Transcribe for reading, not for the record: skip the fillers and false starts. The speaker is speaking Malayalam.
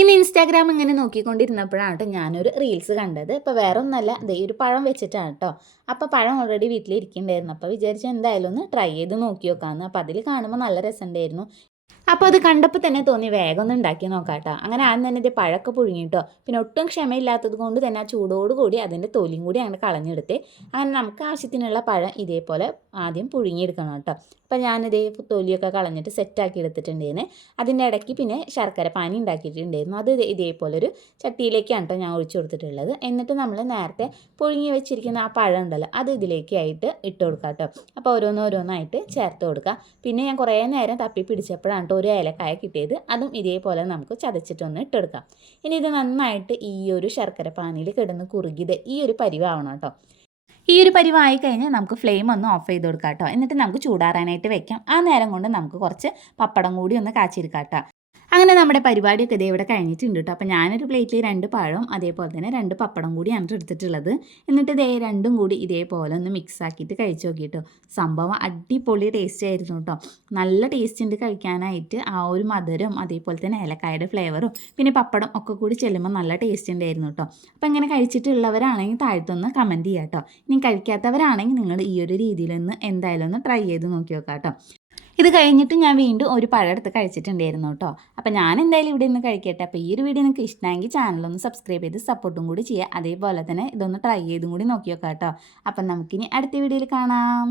ഇന്ന് ഇൻസ്റ്റാഗ്രാം ഇങ്ങനെ നോക്കിക്കൊണ്ടിരുന്നപ്പോഴാണ് കേട്ടോ ഞാനൊരു റീൽസ് കണ്ടത്. ഇപ്പോൾ വേറെ ഒന്നല്ല, ദേ ഒരു പഴം വെച്ചിട്ടാണ് കേട്ടോ. അപ്പോൾ പഴം ഓൾറെഡി വീട്ടിലിരിക്കുന്നുണ്ടായിരുന്നു. അപ്പോൾ വിചാരിച്ചു എന്തായാലും ഒന്ന് ട്രൈ ചെയ്ത് നോക്കി നോക്കാമെന്ന്. അപ്പോൾ അതിൽ കാണുമ്പോൾ നല്ല രസമുണ്ടായിരുന്നു. അപ്പോൾ അത് കണ്ടപ്പോൾ തന്നെ തോന്നി വേഗം ഒന്ന് ഉണ്ടാക്കി നോക്കാം കേട്ടോ. അങ്ങനെ ആദ്യം തന്നെ ഇത് പഴമൊക്കെ പുഴുങ്ങിയിട്ടോ. പിന്നെ ഒട്ടും ക്ഷമയില്ലാത്തത് കൊണ്ട് തന്നെ ആ ചൂടോട് കൂടി അതിൻ്റെ തൊലിയും കൂടി അങ്ങനെ കളഞ്ഞെടുത്ത് അങ്ങനെ നമുക്ക് ആവശ്യത്തിനുള്ള പഴം ഇതേപോലെ ആദ്യം പുഴുങ്ങിയെടുക്കണം കേട്ടോ. അപ്പോൾ ഞാനിതേ തൊലിയൊക്കെ കളഞ്ഞിട്ട് സെറ്റാക്കി എടുത്തിട്ടുണ്ടായിരുന്നു. അതിൻ്റെ ഇടയ്ക്ക് പിന്നെ ശർക്കര പാനി ഉണ്ടാക്കിയിട്ടുണ്ടായിരുന്നു. അത് ഇതേപോലെ ഒരു ചട്ടിയിലേക്കാണ് കേട്ടോ ഞാൻ ഒഴിച്ചു കൊടുത്തിട്ടുള്ളത്. എന്നിട്ട് നമ്മൾ നേരത്തെ പുഴുങ്ങി വെച്ചിരിക്കുന്ന ആ പഴം ഉണ്ടല്ലോ, അത് ഇതിലേക്കായിട്ട് ഇട്ട് കൊടുക്കാം കേട്ടോ. അപ്പോൾ ഓരോന്നോരോന്നായിട്ട് ചേർത്ത് കൊടുക്കുക. പിന്നെ ഞാൻ കുറേ നേരം തപ്പി പിടിച്ചപ്പോഴാണ് ഒരു ഏലക്കായ കിട്ടിയത്. അതും ഇതേപോലെ നമുക്ക് ചതച്ചിട്ടൊന്ന് ഇട്ടെടുക്കാം. ഇനി ഇത് നന്നായിട്ട് ഈ ഒരു ശർക്കര പാനിയിൽ കിടന്ന് കുറുകിയത് ഈ ഒരു പരിവാവണം കേട്ടോ. ഈ ഒരു പരിവായി കഴിഞ്ഞാൽ നമുക്ക് ഫ്ലെയിം ഒന്ന് ഓഫ് ചെയ്ത് കൊടുക്കാം കേട്ടോ. എന്നിട്ട് നമുക്ക് ചൂടാറാനായിട്ട് വെക്കാം. ആ നേരം കൊണ്ട് നമുക്ക് കുറച്ച് പപ്പടം കൂടി ഒന്ന് കാച്ചിരിക്കാം കേട്ടോ. അങ്ങനെ നമ്മുടെ പരിപാടിയൊക്കെ ഇതേ ഇവിടെ കഴിഞ്ഞിട്ടുണ്ട് കേട്ടോ. അപ്പോൾ ഞാനൊരു പ്ലേറ്റിൽ 2 പഴവും അതേപോലെ തന്നെ 2 പപ്പടം കൂടിയാണ് എടുത്തിട്ടുള്ളത്. എന്നിട്ട് ഇതേ രണ്ടും കൂടി ഇതേപോലെ ഒന്ന് മിക്സ് ആക്കിയിട്ട് കഴിച്ച് നോക്കിയിട്ടോ. സംഭവം അടിപൊളി ടേസ്റ്റ് ആയിരുന്നു കേട്ടോ. നല്ല ടേസ്റ്റ് ഉണ്ട് കഴിക്കാനായിട്ട്. ആ ഒരു മധുരം അതേപോലെ തന്നെ ഏലക്കായുടെ ഫ്ലേവറും പിന്നെ പപ്പടം ഒക്കെ കൂടി ചെല്ലുമ്പോൾ നല്ല ടേസ്റ്റ് ഉണ്ടായിരുന്നു കേട്ടോ. അപ്പോൾ ഇങ്ങനെ കഴിച്ചിട്ടുള്ളവരാണെങ്കിൽ താഴത്തൊന്ന് കമൻറ്റ് ചെയ്യാം കേട്ടോ. ഇനി കഴിക്കാത്തവരാണെങ്കിൽ നിങ്ങൾ ഈ ഒരു രീതിയിലൊന്ന് എന്തായാലും ഒന്ന് ട്രൈ ചെയ്ത് നോക്കി നോക്കാം കേട്ടോ. ഇത് കഴിഞ്ഞിട്ട് ഞാൻ വീണ്ടും ഒരു പഴം എടുത്ത് കഴിച്ചിട്ടുണ്ടായിരുന്നു കേട്ടോ. അപ്പോൾ ഞാൻ എന്തായാലും ഇവിടെ നിന്ന് കഴിക്കട്ടെ. അപ്പോൾ ഈ ഒരു വീഡിയോ നിങ്ങൾക്ക് ഇഷ്ടമെങ്കിൽ ചാനലൊന്ന് സബ്സ്ക്രൈബ് ചെയ്ത് സപ്പോർട്ടും കൂടി ചെയ്യുക. അതേപോലെ തന്നെ ഇതൊന്ന് ട്രൈ ചെയ്തും കൂടി നോക്കി നോക്കാം കേട്ടോ. അപ്പം നമുക്കിനി അടുത്ത വീഡിയോയിൽ കാണാം.